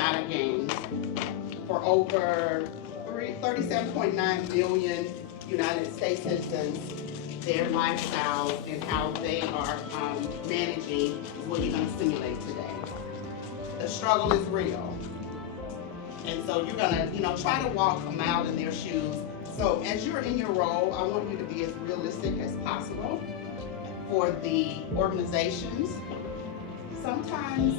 data gains for over 37.9 million United States citizens. Their lifestyles and how they are managing is what you're going to simulate today. The struggle is real. And so you're going to, try to walk them out in their shoes. So as you're in your role, I want you to be as realistic as possible for the organizations. Sometimes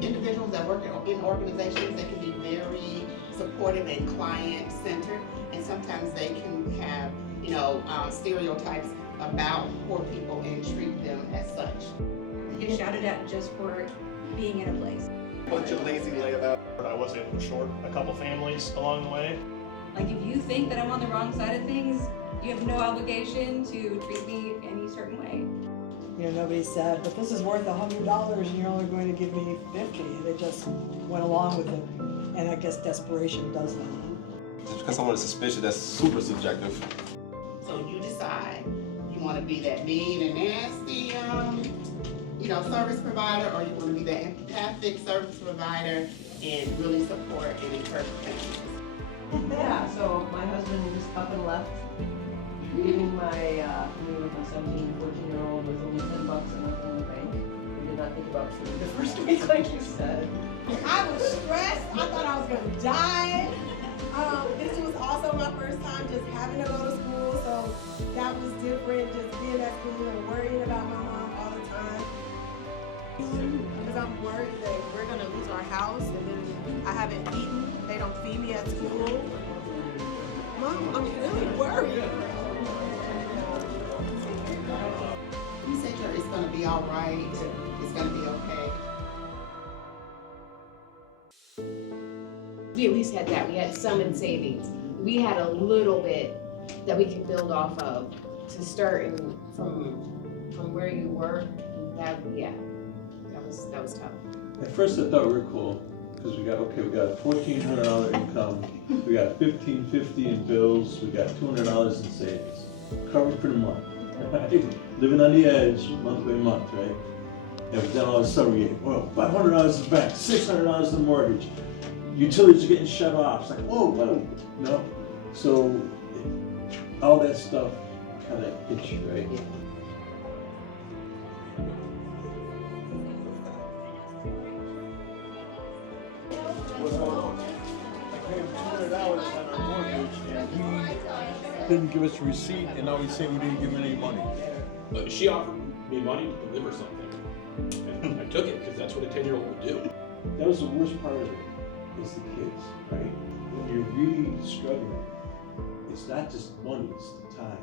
individuals that work in organizations, they can be very supportive and client-centered, and sometimes they can have, stereotypes about poor people and treat them as such. You get shouted at just for being in a place. A bunch of lazy layabout. I was able to short a couple families along the way. Like, if you think that I'm on the wrong side of things, you have no obligation to treat me any certain way. Nobody said, but this is worth $100 and you're only going to give me $50. They just went along with it. And I guess desperation does that. Just because someone is suspicious, that's super subjective. So you decide, you want to be that mean and nasty, service provider, or you want to be that empathic service provider and really support and encourage families. Yeah, so my husband just up and left, leaving my 17, 14-year-old with only $10 and nothing in the bank. We did not think about food the first week, like you said. I was stressed. I thought I was going to die. This was also my first time just having to go to school, so that was different, just being at school and worrying about my mom all the time. Because I'm worried that we're going to lose our house and then I haven't eaten. They don't feed me at school. Mom, I'm really worried. You said it's going to be all right. It's going to be okay. We at least had that. We had some in savings. We had a little bit that we could build off of to start from where you were. That was tough. At first I thought we were cool because we got $1,400 income, we got $1,550 in bills, we got $200 in savings, covered for the month. Right? Living on the edge, month by month, right? And then all of a sudden we get, $500 in the bank, $600 in the mortgage. Utilities are getting shut off. It's like, whoa. No. So all that stuff kind of hits you, right? Yeah. I paid $200 on our mortgage and he didn't give us a receipt and now he's saying we didn't give him any money. She offered me money to deliver something. And I took it because that's what a 10-year-old would do. That was the worst part of it. Is the kids, right? When you're really struggling, it's not just money, it's the time.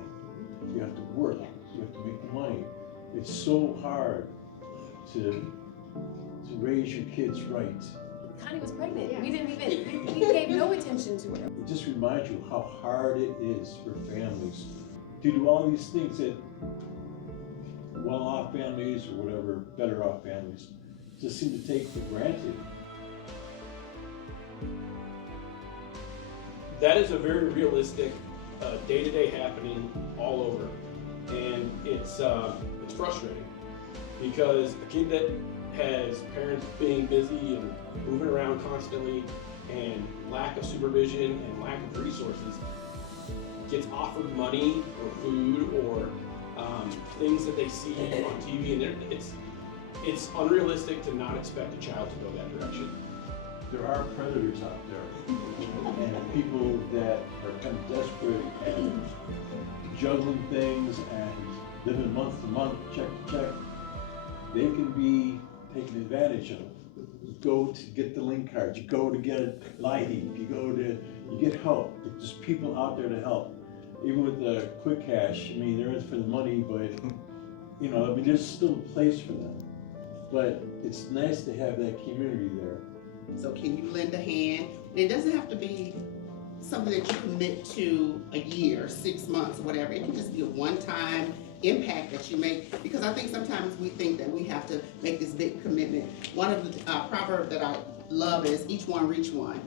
You have to work, you have to make the money. It's so hard to raise your kids right. Connie was pregnant. Yeah. We gave no attention to her. It just reminds you how hard it is for families to do all these things that well-off families or whatever, better-off families just seem to take for granted. That is a very realistic day-to-day happening all over, and it's frustrating because a kid that has parents being busy and moving around constantly and lack of supervision and lack of resources gets offered money or food or things that they see on TV, and it's unrealistic to not expect a child to go that direction. There are predators out there, and people that are kind of desperate and juggling things and living month to month, check to check. They can be taken advantage of. You go to get the link cards, you go to get lighting, you get help. There's people out there to help. Even with the quick cash, they're in for the money, but there's still a place for them. But it's nice to have that community there. So can you lend a hand? It doesn't have to be something that you commit to a year, 6 months, whatever. It can just be a one-time impact that you make, because I think sometimes we think that we have to make this big commitment. One of the proverbs that I love is each one reach one.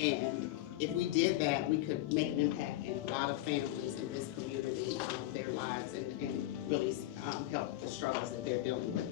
And if we did that, we could make an impact in a lot of families in this community, their lives, and really help the struggles that they're dealing with.